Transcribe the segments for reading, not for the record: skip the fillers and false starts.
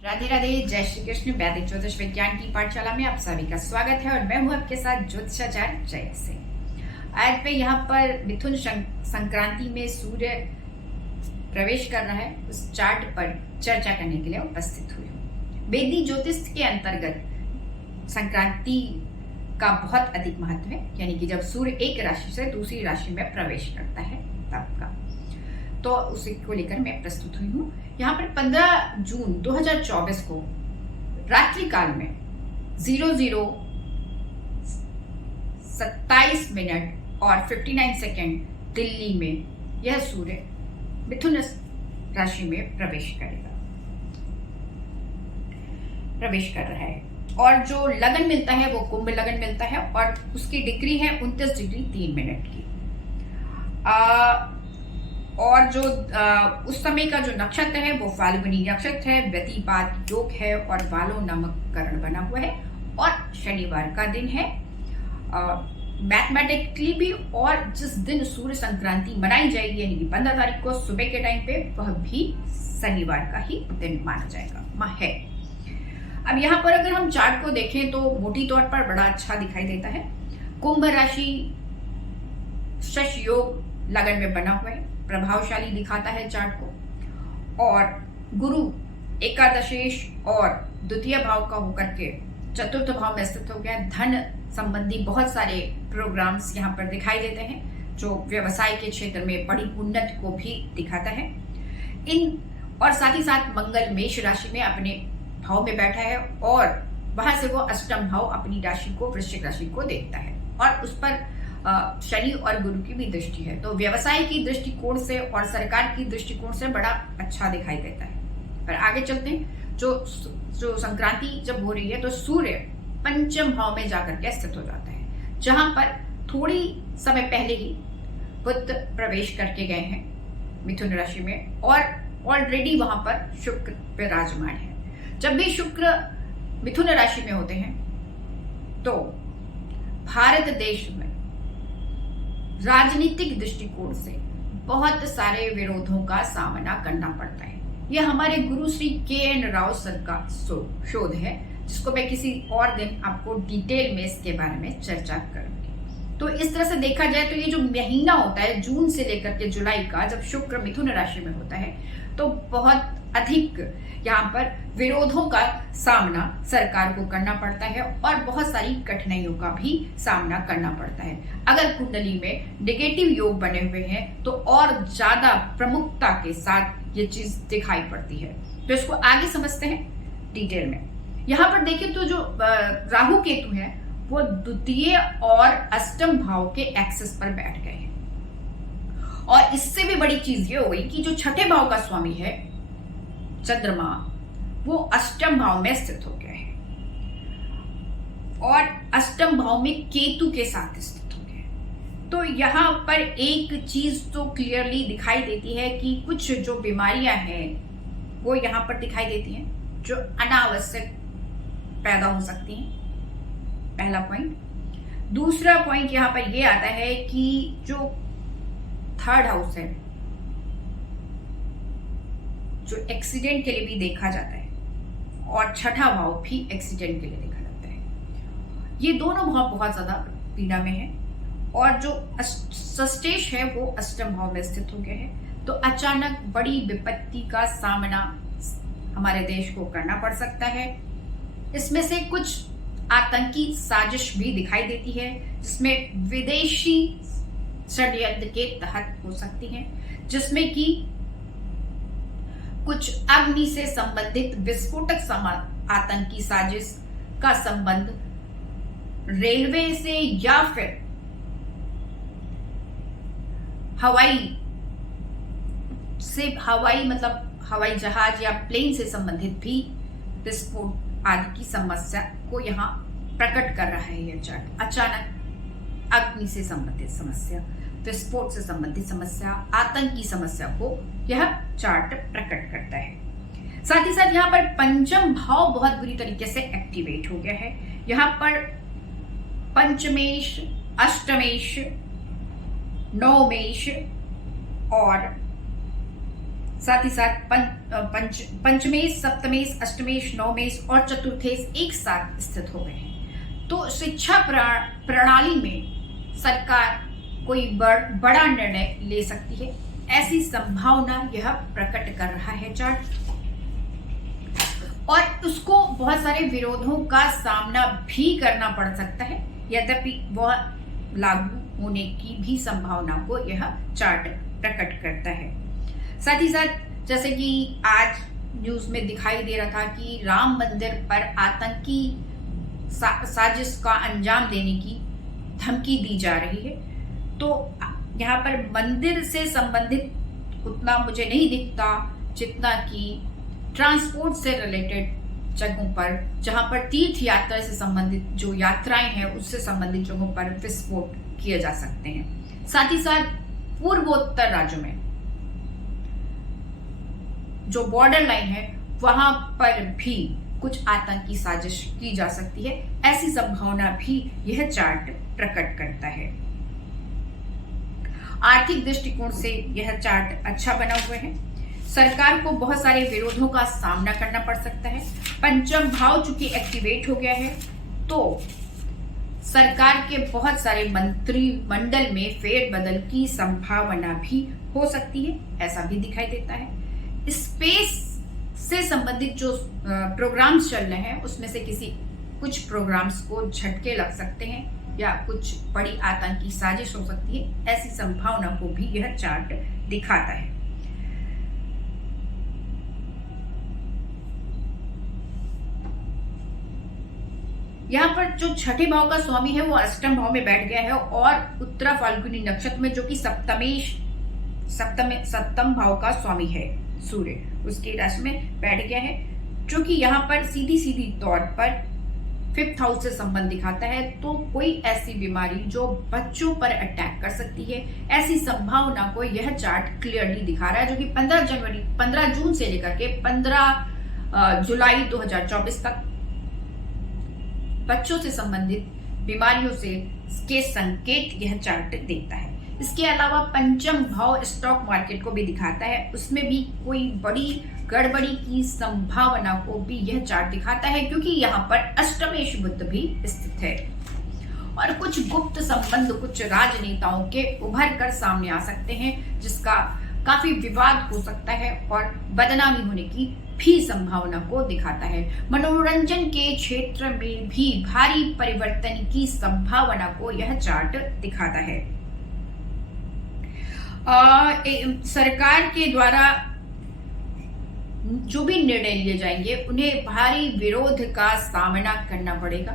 राधे राधे, जय श्री कृष्ण। वैदिक ज्योतिष विज्ञान की पाठशाला में आप सभी का स्वागत है और मैं हूं आपके साथ ज्योतिषाचार्य जय सिंह। आज मैं यहाँ पर मिथुन संक्रांति में सूर्य प्रवेश कर रहा है उस चार्ट पर चर्चा करने के लिए उपस्थित हुई हूँ। वैदिक ज्योतिष के अंतर्गत संक्रांति का बहुत अधिक महत्व है, यानी कि जब सूर्य एक राशि से दूसरी राशि में प्रवेश करता है तब का, तो उसी को लेकर मैं प्रस्तुत हुई हूँ। यहाँ पर 15 जून 2024 को रात्रि काल में 00:27 और 59 सेकेंड दिल्ली में यह सूर्य मिथुन राशि में प्रवेश कर रहा है और जो लगन मिलता है वो कुंभ लगन मिलता है और उसकी डिग्री है 29 डिग्री 3 मिनट की। और जो उस समय का जो नक्षत्र है वो फाल्गुनी नक्षत्र है, व्यतिपात योग है और बालो नामक करण बना हुआ है और शनिवार का दिन है। मैथमेटिकली भी और जिस दिन सूर्य संक्रांति मनाई जाएगी यानी कि 15 तारीख को सुबह के टाइम पे, वह भी शनिवार का ही दिन माना जाएगा है। अब यहाँ पर अगर हम चार्ट को देखें तो मोटी तौर पर बड़ा अच्छा दिखाई देता है। कुंभ राशि शश योग लगन में बना हुआ है, प्रभावशाली दिखाता है चार्ट को, और गुरु एकादशेश और द्वितीय भाव का होकर के चतुर्थ भाव में स्थित हो गया। धन संबंधी बहुत सारे प्रोग्राम्स यहाँ पर दिखाई देते हैं जो व्यवसाय के क्षेत्र में बड़ी उन्नति को भी दिखाता है। और साथ ही साथ मंगल मेष राशि में अपने भाव में बैठा है और वहां से वो अष्टम भाव अपनी राशि को वृश्चिक राशि को देखता है और उस पर शनि और गुरु की भी दृष्टि है, तो व्यवसाय की दृष्टिकोण से और सरकार की दृष्टिकोण से बड़ा अच्छा दिखाई देता है। पर आगे चलते हैं। जो संक्रांति जब हो रही है तो सूर्य पंचम भाव में जाकर के स्थित हो जाता है, जहां पर थोड़ी समय पहले ही बुध प्रवेश करके गए हैं मिथुन राशि में और ऑलरेडी वहां पर शुक्र विराजमान है। जब भी शुक्र मिथुन राशि में होते हैं तो भारत देश में राजनीतिक दृष्टिकोण से बहुत सारे विरोधों का सामना करना पड़ता है। यह हमारे गुरु श्री के.एन. राव सर का शोध है, जिसको मैं किसी और दिन आपको डिटेल में इसके बारे में चर्चा करूंगी। तो इस तरह से देखा जाए तो ये जो महीना होता है जून से लेकर के जुलाई का, जब शुक्र मिथुन राशि में होता है तो बहुत अधिक यहाँ पर विरोधों का सामना सरकार को करना पड़ता है और बहुत सारी कठिनाइयों का भी सामना करना पड़ता है। अगर कुंडली में नेगेटिव योग बने हुए हैं तो और ज्यादा प्रमुखता के साथ ये चीज दिखाई पड़ती है। तो इसको आगे समझते हैं डिटेल में। यहाँ पर देखिए तो जो राहु केतु है वो द्वितीय और अष्टम भाव के एक्सिस पर बैठ गए हैं और इससे भी बड़ी चीज ये हो गई कि जो छठे भाव का स्वामी है चंद्रमा, वो अष्टम भाव में स्थित हो गया है और अष्टम भाव में केतु के साथ स्थित हो गया। तो यहाँ पर एक चीज तो क्लियरली दिखाई देती है कि कुछ जो बीमारियां हैं वो यहाँ पर दिखाई देती हैं जो अनावश्यक पैदा हो सकती हैं, पहला पॉइंट। दूसरा पॉइंट यहाँ पर ये आता है कि जो थर्ड हाउस है जो एक्सीडेंट के लिए भी देखा जाता है और छठा भाव भी एक्सीडेंट के लिए देखा जाता है। ये दोनों भाव बहुत ज्यादा पीड़ा में है और जो सस्टेश है वो अष्टम भाव में स्थित हो गए हैं। तो अचानक बड़ी विपत्ति का सामना हमारे देश को करना पड़ सकता है। इसमें से कुछ आतंकी साजिश भी दिखाई देती है जिसमें विदेशी षड्यंत्र के तहत हो सकती है, जिसमें कि कुछ अग्नि से संबंधित विस्फोटक आतंकी साजिश का संबंध रेलवे से या फिर हवाई मतलब हवाई जहाज या प्लेन से संबंधित भी विस्फोट आदि की समस्या को यहाँ प्रकट कर रहा है। यह चार्ट अचानक अग्नि से संबंधित समस्या, विस्फोट से संबंधित समस्या, आतंकी समस्या को यह चार्ट प्रकट करता है। साथ ही साथ यहाँ पर पंचम भाव बहुत बुरी तरीके से एक्टिवेट हो गया है। यहाँ पर पंचमेश, अष्टमेश, नवमेश और साथ ही साथ पंचमेश, सप्तमेश, अष्टमेश, नवमेश और चतुर्थेश एक साथ स्थित हो गए हैं। तो शिक्षा प्रणाली में सरकार कोई बड़ा निर्णय ले सकती है, ऐसी संभावना यह प्रकट कर रहा है चार्ट। और उसको बहुत सारे विरोधों का सामना भी करना पड़ सकता है, यद्यपि वह लागू होने की भी संभावना को यह चार्ट प्रकट करता है। साथ ही साथ जैसे कि आज न्यूज में दिखाई दे रहा था कि राम मंदिर पर आतंकी साजिश का अंजाम देने की धमकी दी जा रही है। तो यहाँ पर मंदिर से संबंधित उतना मुझे नहीं दिखता जितना कि ट्रांसपोर्ट से रिलेटेड जगहों पर, जहां पर तीर्थ यात्रा से संबंधित जो यात्राएं हैं उससे संबंधित जगहों पर विस्फोट किए जा सकते हैं। साथ ही साथ पूर्वोत्तर राज्यों में जो बॉर्डर लाइन है वहां पर भी कुछ आतंकी साजिश की जा सकती है, ऐसी संभावना भी यह चार्ट प्रकट करता है। आर्थिक दृष्टिकोण से यह चार्ट अच्छा बना हुआ है। सरकार को बहुत सारे विरोधों का सामना करना पड़ सकता है। पंचम भाव चूंकि एक्टिवेट हो गया है तो सरकार के बहुत सारे मंत्रिमंडल में फेरबदल की संभावना भी हो सकती है, ऐसा भी दिखाई देता है। स्पेस से संबंधित जो प्रोग्राम्स चल रहे हैं उसमें से कुछ प्रोग्राम्स को झटके लग सकते हैं या कुछ बड़ी आतंकी साजिश हो सकती है, ऐसी संभावना को भी यह चार्ट दिखाता है। यहाँ पर जो छठे भाव का स्वामी है वो अष्टम भाव में बैठ गया है और उत्तरा फाल्गुनी नक्षत्र में, जो कि सप्तम भाव का स्वामी है सूर्य, उसके राशि में बैठ गया है, जो कि यहाँ पर सीधी तौर पर 5th हाउस से संबंध दिखाता है। तो कोई ऐसी बीमारी जो बच्चों पर अटैक कर सकती है, ऐसी संभावना को यह चार्ट क्लियरली दिखा रहा है, जो कि 15 जून से लेकर के 15 जुलाई 2024 तक बच्चों से संबंधित बीमारियों से के संकेत यह चार्ट देता है। इसके अलावा पंचम भाव स्टॉक मार्केट को भी दिखाता है, उसमें भी कोई बड़ी गड़बड़ी की संभावना को भी यह चार्ट दिखाता है, क्योंकि यहाँ पर अष्टमेश बुध भी स्थित है। और कुछ गुप्त संबंध कुछ राजनेताओं के उभर कर सामने आ सकते हैं, जिसका काफी विवाद हो सकता है और बदनामी होने की भी संभावना को दिखाता है। मनोरंजन के क्षेत्र में भी भारी परिवर्तन की संभावना को यह चार्ट दिखाता है। सरकार के द्वारा जो भी निर्णय लिए जाएंगे उन्हें भारी विरोध का सामना करना पड़ेगा,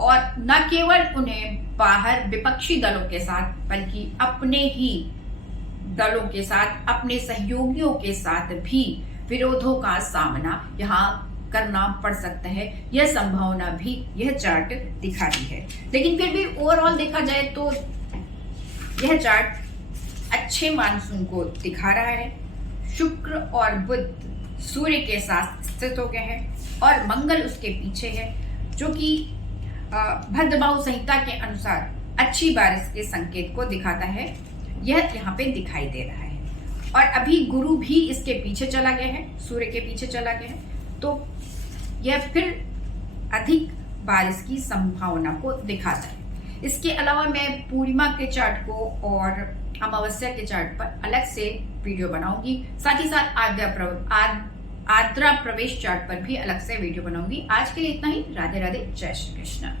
और न केवल उन्हें बाहर विपक्षी दलों के साथ बल्कि अपने ही दलों के साथ, अपने सहयोगियों के साथ भी विरोधों का सामना यहाँ करना पड़ सकता है। यह संभावना भी यह चार्ट दिखाती है। लेकिन फिर भी ओवरऑल देखा जाए तो यह चार्ट अच्छे मानसून को दिखा रहा है। शुक्र और बुध सूर्य के साथ स्थित हो गए हैं और मंगल उसके पीछे है, जो कि भद्रबाहु संहिता के अनुसार अच्छी बारिश के संकेत को दिखाता है। यह यहाँ पे दिखाई दे रहा है। और अभी गुरु भी इसके पीछे चला गया है, सूर्य के पीछे चला गया है, तो यह फिर अधिक बारिश की संभावना को दिखाता है। इसके अलावा मैं पूर्णिमा के चार्ट को और अमावस्या के चार्ट पर अलग से वीडियो बनाऊंगी, साथ ही साथ आद्रा प्रवेश चार्ट पर भी अलग से वीडियो बनाऊंगी। आज के लिए इतना ही। राधे राधे, जय श्री कृष्ण।